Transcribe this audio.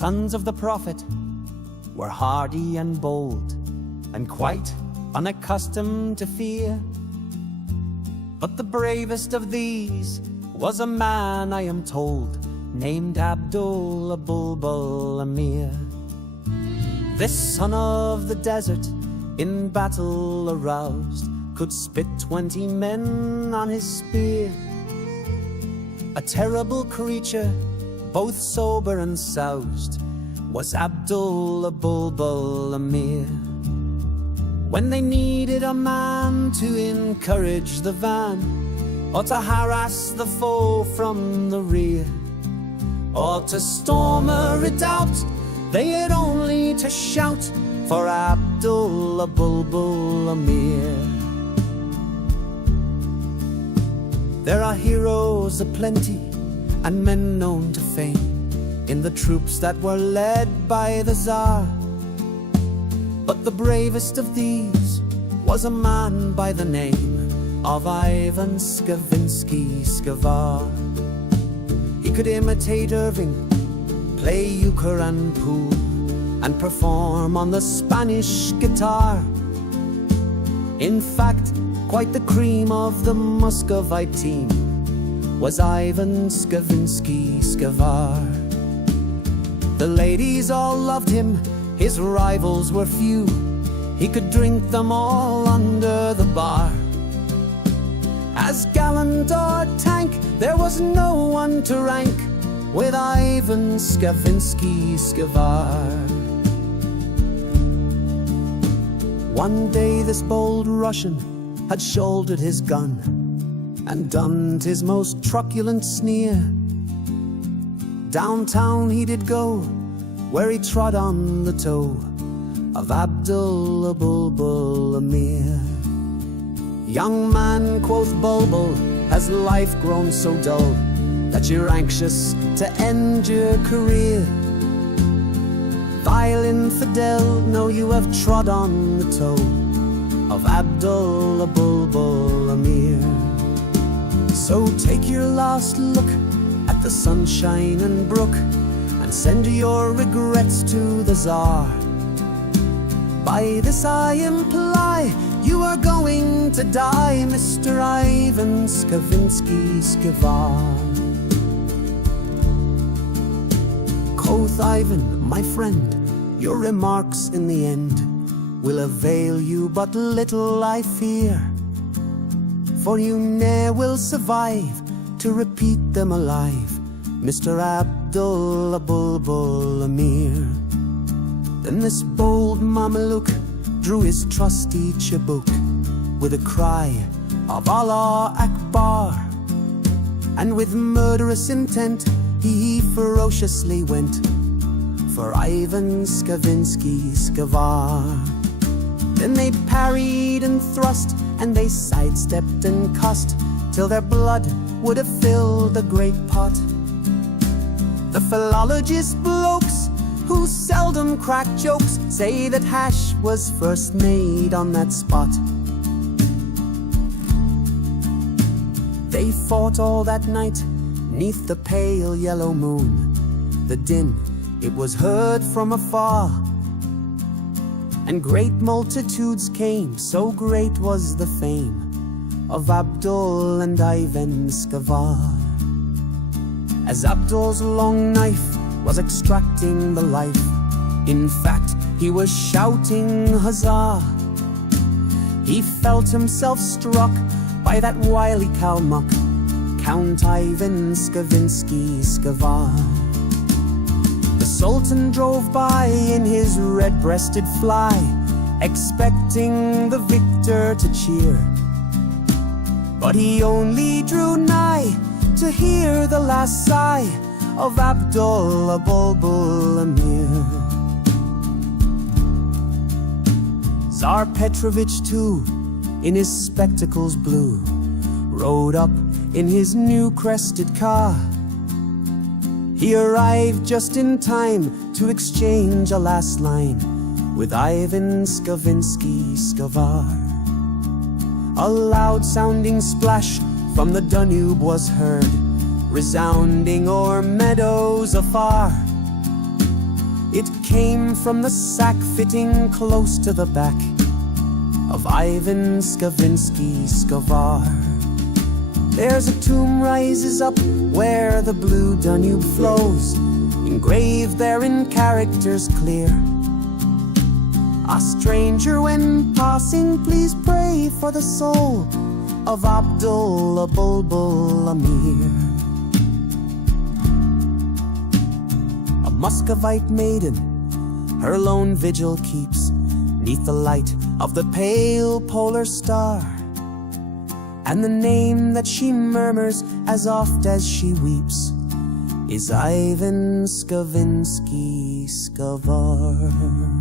sons of the prophet were hardy and bold, and quite unaccustomed to fear. But the bravest of these was a man, I am told, named Abdul Abulbul Amir. This son of the desert, in battle aroused, could spit 20 men on his spear. A terrible creature, both sober and soused, was Abdul Abulbul Amir. When they needed a man to encourage the van, or to harass the foe from the rear, or to storm a redoubt, they had only to shout for Abdul Abulbul Amir. There are heroes aplenty and men known to fame in the troops that were led by the Tsar. But the bravest of these was a man by the name of Ivan Skavinsky Skavar. He could imitate Irving, play euchre and pool, and perform on the Spanish guitar. In fact, quite the cream of the Muscovite team was Ivan Skavinsky Skavar. The ladies all loved him, his rivals were few. He could drink them all under the bar. As gallant or tank, there was no one to rank with Ivan Skavinsky Skavar. One day this bold Russian had shouldered his gun and donned his most truculent sneer. Downtown he did go, where he trod on the toe of Abdul Abulbul Amir. Young man, quoth Bulbul, has life grown so dull that you're anxious to end your career? Vile infidel, know you have trod on the toe of Abdul Abulbul Amir. So take your last look at the sunshine and brook, and send your regrets to the Tsar. By this I imply you are going to die, Mr. Ivan Skavinsky Skavar. Quoth Ivan, my friend, your remarks in the end will avail you but little, I fear, for you ne'er will survive to repeat them alive, Mr. Abdul Abulbul Amir. Then this bold Mameluke drew his trusty chabuk with a cry of Allah Akbar, and with murderous intent he ferociously went for Ivan Skavinsky Skavar. Then they parried and thrust, and they sidestepped and cussed, till their blood would have filled a great pot. The philologist blokes, who seldom crack jokes, say that hash was first made on that spot. They fought all that night, 'neath the pale yellow moon. The din, it was heard from afar, and great multitudes came, so great was the fame of Abdul and Ivan Skavar. As Abdul's long knife was extracting the life, in fact, he was shouting huzzah. He felt himself struck by that wily Kalmuck, Count Ivan Skavinsky Skavar. The Sultan drove by in his red-breasted fly, expecting the victor to cheer. But he only drew nigh to hear the last sigh of Abdul Abulbul Amir. Tsar Petrovich, too, in his spectacles blue, rode up in his new crested car. He arrived just in time to exchange a last line with Ivan Skavinsky Skavar. A loud-sounding splash from the Danube was heard, resounding o'er meadows afar. It came from the sack fitting close to the back of Ivan Skavinsky Skovar. There's a tomb rises up where the blue Danube flows, engraved there in characters clear. A stranger when passing, please pray for the soul of Abdul Abulbul Amir. A Muscovite maiden her lone vigil keeps, 'neath the light of the pale polar star. And the name that she murmurs as oft as she weeps is Ivan Skavinsky Skovar.